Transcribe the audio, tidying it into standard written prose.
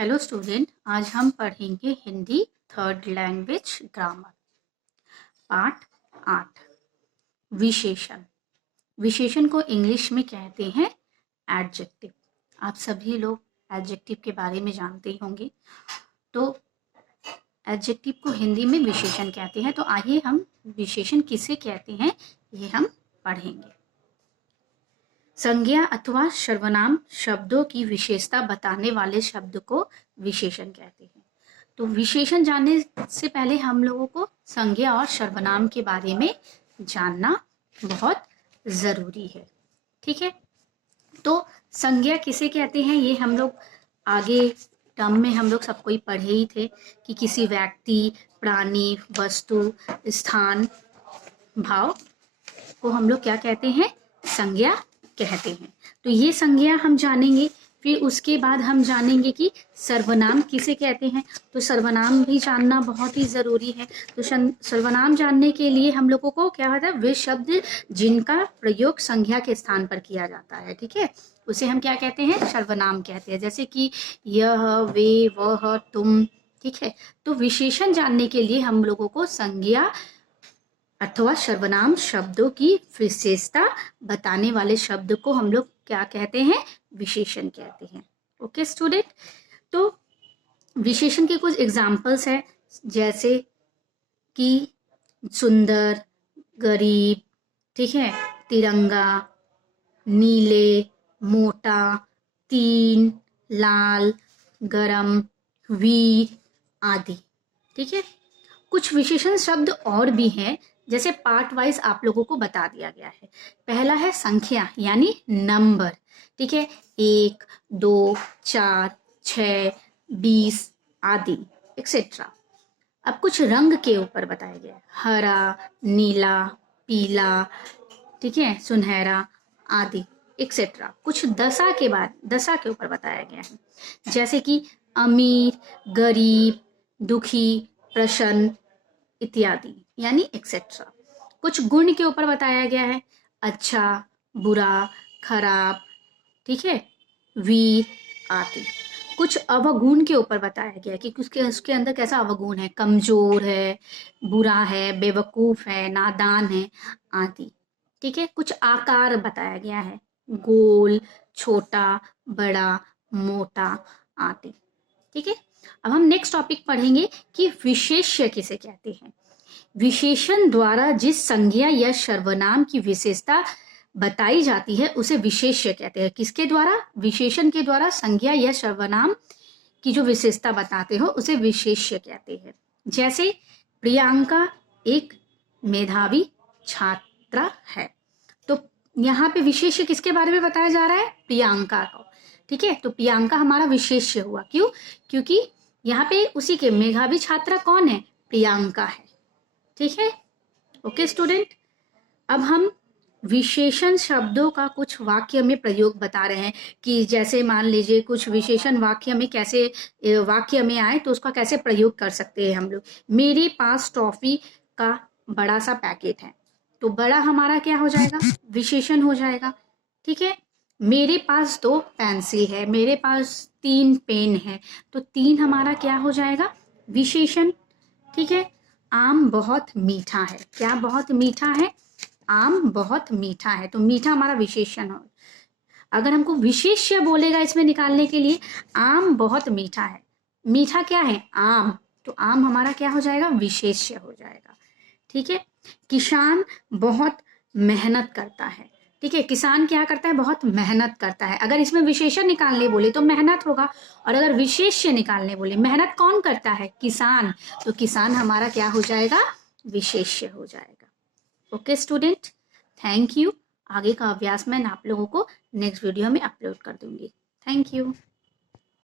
Hello student, आज हम पढ़ेंगे Hindi third language grammar part 8 विशेषण। विशेषण को इंग्लिश में कहते हैं एडजेक्टिव। आप सभी लोग एडजेक्टिव के बारे में जानते ही होंगे, तो एडजेक्टिव को हिंदी में विशेषण कहते हैं। तो आइए हम विशेषण किसे कहते हैं ये हम पढ़ेंगे। संज्ञा अथवा सर्वनाम शब्दों की विशेषता बताने वाले शब्द को विशेषण कहते हैं। तो विशेषण जानने से पहले हम लोगों को संज्ञा और सर्वनाम के बारे में जानना बहुत जरूरी है। ठीक है, तो संज्ञा किसे कहते हैं ये हम लोग आगे टर्म में हम लोग सबको ही पढ़े ही थे कि किसी व्यक्ति, प्राणी, वस्तु, स्थान, भाव को हम लोग क्या कहते हैं, संज्ञा कहते हैं। तो ये संज्ञा हम जानेंगे, फिर उसके बाद हम जानेंगे कि सर्वनाम किसे कहते हैं। तो सर्वनाम भी जानना बहुत ही जरूरी है। तो सर्वनाम जानने के लिए हम लोगों को क्या होता है, वे शब्द जिनका प्रयोग संज्ञा के स्थान पर किया जाता है, ठीक है, उसे हम क्या कहते हैं, सर्वनाम कहते हैं। जैसे कि यह, वे, वह, तुम, ठीक है। तो विशेषण जानने के लिए हम लोगों को संज्ञा अथवा सर्वनाम शब्दों की विशेषता बताने वाले शब्द को हम लोग क्या कहते हैं, विशेषण कहते हैं। ओके स्टूडेंट, तो विशेषण के कुछ एग्जाम्पल्स है, जैसे कि सुंदर, गरीब, ठीक है, तिरंगा, नीले, मोटा, तीन, लाल, गरम, वीर आदि, ठीक है। कुछ विशेषण शब्द और भी हैं, जैसे पार्ट वाइज आप लोगों को बता दिया गया है। पहला है संख्या यानी नंबर, ठीक है, 1, 2, 4, 6, 20 आदि एक्सेट्रा। अब कुछ रंग के ऊपर बताया गया है, हरा, नीला, पीला, ठीक है, सुनहरा आदि एक्सेट्रा। कुछ दशा के ऊपर बताया गया है, जैसे कि अमीर, गरीब, दुखी, प्रसन्न इत्यादि यानी एक्सेट्रा। कुछ गुण के ऊपर बताया गया है, अच्छा, बुरा, खराब, ठीक है, वीर आदि। कुछ अवगुण के ऊपर बताया गया है कि उसके अंदर कैसा अवगुण है, कमजोर है, बुरा है, बेवकूफ है, नादान है आदि, ठीक है। कुछ आकार बताया गया है, गोल, छोटा, बड़ा, मोटा आदि, ठीक है। अब हम नेक्स्ट टॉपिक पढ़ेंगे कि विशेष्य किसे कहते हैं। विशेषण द्वारा जिस संज्ञा या सर्वनाम की विशेषता बताई जाती है उसे विशेष्य कहते हैं। किसके द्वारा, विशेषण के द्वारा संज्ञा या सर्वनाम की जो विशेषता बताते हो उसे विशेष्य कहते हैं। जैसे प्रियंका एक मेधावी छात्रा है, तो यहाँ पे विशेष्य किसके बारे में बताया जा रहा है, प्रियंका को, ठीक है। तो प्रियंका हमारा विशेष्य हुआ, क्यों, क्योंकि यहाँ पे उसी के मेधावी छात्रा कौन है, प्रियंका है, ठीक है। ओके स्टूडेंट, अब हम विशेषण शब्दों का कुछ वाक्य में प्रयोग बता रहे हैं कि जैसे मान लीजिए कुछ विशेषण वाक्य में कैसे वाक्य में आए तो उसका कैसे प्रयोग कर सकते हैं हम लोग। मेरे पास टॉफी का बड़ा सा पैकेट है, तो बड़ा हमारा क्या हो जाएगा, विशेषण हो जाएगा, ठीक है। मेरे पास 2 पेंसिल है, मेरे पास 3 पेन है, तो 3 हमारा क्या हो जाएगा, विशेषण, ठीक है। आम बहुत मीठा है, क्या बहुत मीठा है, आम बहुत मीठा है, तो मीठा हमारा विशेषण हो। अगर हमको विशेष्य बोलेगा इसमें निकालने के लिए, आम बहुत मीठा है, मीठा क्या है, आम, तो आम हमारा क्या हो जाएगा, विशेष्य हो जाएगा, ठीक है। किसान बहुत मेहनत करता है, ठीक है, किसान क्या करता है, बहुत मेहनत करता है। अगर इसमें विशेषण निकालने बोले तो मेहनत होगा, और अगर विशेष्य निकालने बोले, मेहनत कौन करता है, किसान, तो किसान हमारा क्या हो जाएगा, विशेष्य हो जाएगा। Okay student, thank you. आगे का अभ्यास मैं आप लोगों को नेक्स्ट वीडियो में अपलोड कर दूंगी। Thank you.